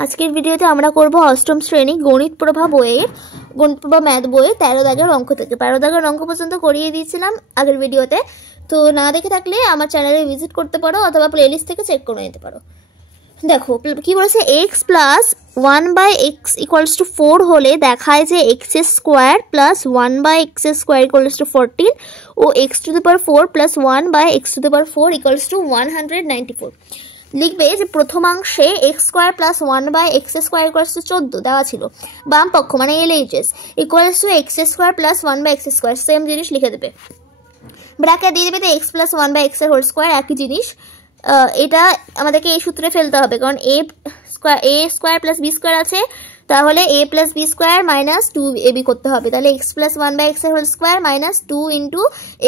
আজকের ভিডিওতে আমরা করব অষ্টম শ্রেণী গণিত প্রভা বইয়ের গণিত প্রভা ম্যাথ বইয়ের 13 দাগের অঙ্ক থেকে 12 দাগের অঙ্ক পর্যন্ত করিয়ে দিয়েছিলাম আগের ভিডিওতে। তো না দেখে থাকলে আমার চ্যানেলে ভিজিট করতে পারো অথবা প্লেলিস্ট থেকে চেক করে নিতে পারো। দেখো কি বলেছে, x প্লাস 1/x ইকুয়ালস টু 4 হলে দেখায় যে x square plus 1/x square equals to 14 ও x to the power 4 plus 1/x to the power 4 equals to 194। লিখবে যে প্রথমাংশে x square plus 1/x square equals to 14 দেওয়া ছিল, বাম পক্ষ মানে LHS equals to x square plus 1/x square, same জিনিস লিখে দেবে, ব্র্যাকেট দিয়ে দেবে তো x প্লাস 1/x এর হোল স্কোয়ার একই জিনিস। এটা আমাদেরকে এই সূত্রে ফেলতে হবে, কারণ a square plus b square আছে, তাহলে a plus b square minus 2ab করতে হবে। তাহলে x প্লাস 1/x এর whole square minus 2 into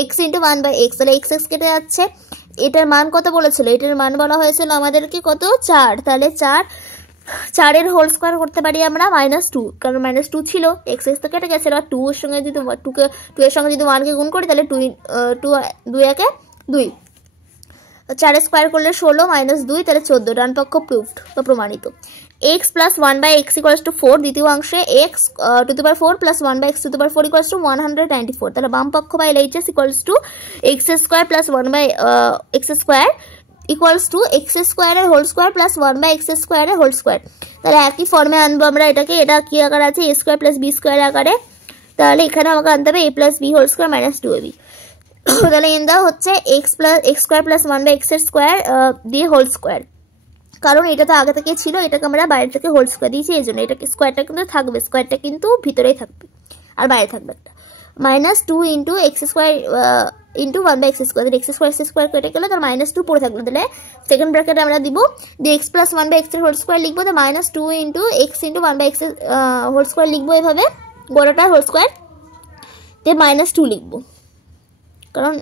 x into 1/x, তাহলে x কেটে যাচ্ছে। এটার মান কত বলেছিল? এটার মান বলা হয়েছিল আমাদেরকে কত, 4। তাহলে 4 এর হোল স্কোয়ার করতে পারি আমরা -2, কারণ -2 ছিল, x তো কেটে গেছে। এবার 2 এর সঙ্গে যদি 2 এর সঙ্গে যদি 1 কে গুণ করি তাহলে 2 একে 2, 4 স্কোয়ার করলে 16 -2 তাহলে 14, ডান পক্ষ প্রুভড বা প্রমাণিত। x প্লাস 1/x ইকুয়ালস টু 4, দ্বিতীয় অংশে x to the power 4 plus 1/x to the power 4 equals to 194, তাহলে বাম পক্ষ বা LHS equals to x square plus 1/x square equals to x স্কোয়ারের হোল স্কোয়ার প্লাস 1/x স্কোয়ারের হোল স্কোয়ার। তাহলে একই ফর্মে আনবো আমরা এটাকে, এটা কি আকার আছে, a square plus b square আকারে। তাহলে এখানে আমাকে আনতে হবে a plus b whole square minus 2ab। তাহলে এন দেওয়া হচ্ছে x স্কোয়ার প্লাস 1/x এর স্কোয়ার দিয়ে হোল স্কোয়ার, কারণ এটা তো আগে থেকে ছিল, এটাকে আমরা বাইরে থেকে হোল স্কোয়ার দিয়েছি, এই জন্য এটাকে স্কোয়ারটা কিন্তু থাকবে, স্কোয়ারটা কিন্তু ভিতরেই থাকবে আর বাইরে থাকবে একটা, -2 into x square into 1/x square, x square কেটে গেলে তার -2 পড়ে থাকলো। তাহলে সেকেন্ড ব্র্যাকেটে আমরা দিব দিয়ে x প্লাস 1/x এর হোল স্কোয়ার লিখবো, তো -2 ইন্টু x ইন্টু 1/x এর হোল স্কোয়ার লিখবো, এভাবে গোটাটার হোল স্কোয়ার দিয়ে -2 লিখবো, কারণ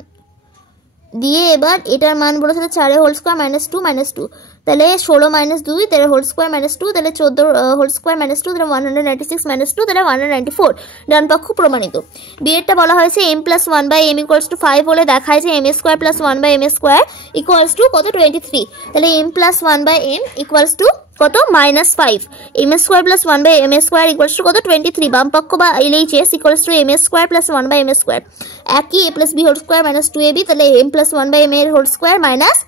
দিয়ে এবার এটার মান বলেছিল 4 এর হোল স্কোয়ার -2, তাহলে 16 - 2 তাহলে হোল স্কোয়ার -2, তাহলে 14 হোল স্কোয়ার -2 তাহলে 196 - 2 তাহলে 194, ডান পক্ষ প্রমাণিত। বিয়েরটা বলা হয়েছে m plus 1/m equals to 5 হলে দেখায় যে m square plus 1/m square equals to কত, 23। তাহলে m plus 1/m equals to কত, -5, m square plus 1/m square equals to কত, 23, বাম পক্ষ বা LHS equals to m square plus 1/m square, একই a plus b whole square minus 2ab, তাহলে m plus 1/m এর whole square minus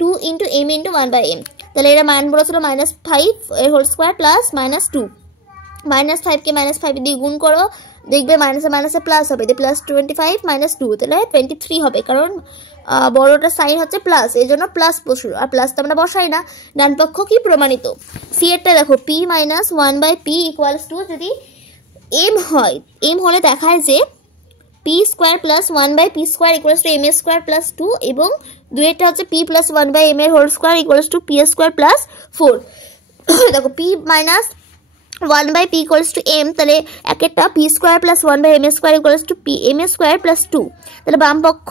2 into m into 1/m, তাহলে এটা মান বলেছিল -5 এর হোল স্কোয়ার প্লাস -2, -5 কে -5 দিয়ে গুণ করো, দেখবে মাইনাসে মাইনাসে প্লাস হবে, প্লাস 25 - 2 তাহলে 23 হবে, কারণ বড়টা সাইন হচ্ছে প্লাস, এই জন্য প্লাস বসলো, আর প্লাস তো আমরা বসাই না। ডান পক্ষ কি প্রমাণিত। সি এরটা দেখো, p minus 1/p equals to, যদি m হয়, m হলে দেখায় যে p square plus 1/p square equals to m square plus 2, এবং দুইটা হচ্ছে p প্লাস 1/m এর whole square equals to p square plus 4। দেখো p minus 1/p equals to m, তাহলে একটা p square plus 1/m square equals to m square plus 2, তাহলে বাম পক্ষ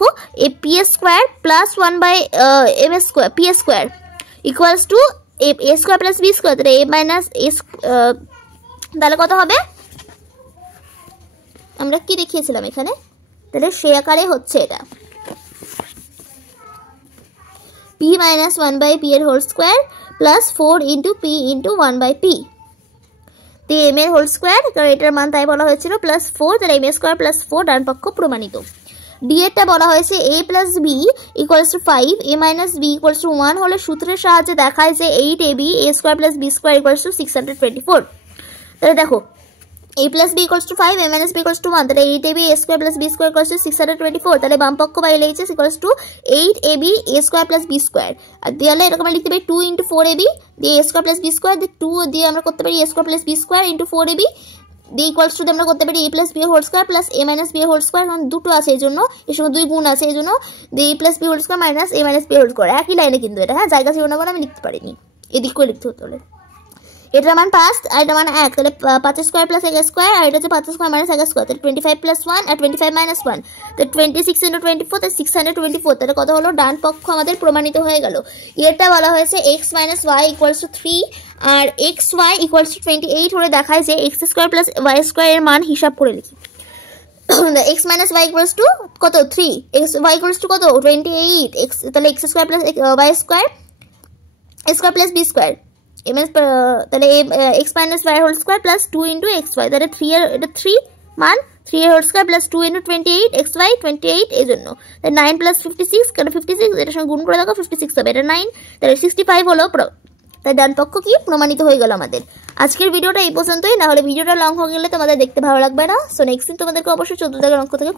p square plus 1/m square p square equals two a square plus b square, তাহলে a minus a, তাহলে কত হবে, আমরা কি দেখিয়েছিলাম এখানে, তাহলে সে আকারে হচ্ছে এটা p মাইনাস 1/p এর whole square plus 4 into p into 1/p, তো m এর হোল স্কোয়ার, কারণ এটার মান তাই বলা হয়েছিল প্লাস 4, তাহলে m স্কোয়ার প্লাস 4, ডান পক্ষ প্রমাণিত। ডি এরটা বলা হয়েছে a plus b equals to 5, a minus b equals to 1 হলে সূত্রের সাহায্যে দেখায় যে 8ab a square plus b square equals to 624। তাহলে দেখো a plus b equals to 5, a minus b equals to 1, তাহলে 8ab a square plus b square equals to 624, তাহলে বাম পক্ষ বা LHS equals to 8ab a square plus b square, আর দিয়ালে এরকম লিখতে পারি 2 ইন্টু 4ab দিয়ে a square plus b square, দিয়ে 2 দিয়ে আমরা করতে পারি a square plus b square into 4ab দিয়ে ইকুয়ালস টু আমরা করতে পারি a plus b whole square plus a minus b whole square, কারণ দুটো আছে এই জন্য, এর সঙ্গে 2 গুণ আছে এই জন্য দিয়ে a plus b whole square minus a minus b whole square, একই লাইনে কিন্তু এটা, হ্যাঁ জায়গা ছিল না বলে আমি লিখতে পারিনি, এদিক করে লিখতে হতো। এটার মান 5 আর এটার মান 1, তাহলে 5 স্কোয়ার প্লাস 1 স্কোয়ার, আর এটা হচ্ছে 5 স্কোয়ার মাইনাস 1 স্কোয়ার, তাহলে 25 প্লাস 1 আর 25 মাইনাস 1, তাহলে 26 ইন্টু 24, তাহলে 624, তাহলে কত হলো, ডান পক্ষ আমাদের প্রমাণিত হয়ে গেল। এটা বলা হয়েছে x minus y equals to 3 আর xy ইকুয়ালস টু 28 হলে দেখায় যে x square plus y square এর মান হিসাব করে লিখি, x minus y equals to কত, 3, y ইকুয়ালস টু কত, 28, তাহলে x square plus y square plus b square তাহলে x minus y whole square plus 2 into x y, তাহলে 3 এর এটা 3 মান 3 এর whole square plus 2 into 28 x Y 28 এই জন্য, তাহলে 9 প্লাস 56 কারণ 56 এটার সঙ্গে গুণ করে দেখো 56 হবে, এটা 9 তাহলে 65 হলো, তাই ডান পক্ষ কি প্রমাণিত হয়ে গেল আমাদের। আজকের ভিডিওটা এই পর্যন্তই, না হলে ভিডিওটা লং হয়ে গেলে তোমাদের দেখতে ভালো লাগবে না। সো নেক্সট দিন তোমাদেরকে অবশ্যই 14 দাগের অঙ্ক থেকে